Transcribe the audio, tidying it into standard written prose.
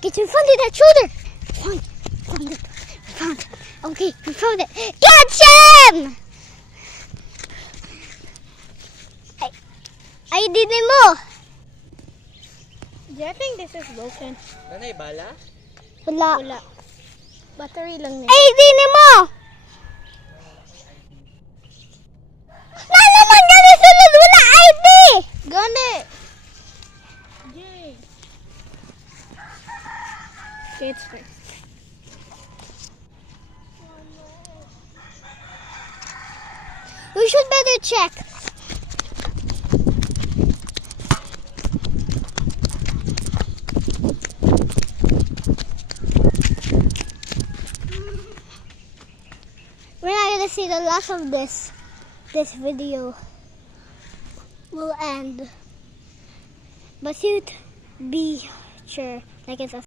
Get in front of that shoulder. Found it. Found it. Okay, we found it. Catch him! Ay, dinin mo. Do you think this is broken? Nanay, bala? Wala. Wala. Battery lang na. Ay, dinin mo. Na naman gani sulod. Wala ID. Gani! Yay! Okay, it's fine. We should better check. We're not gonna see the last of this. This video will end. But you'd be sure, like and subscribe.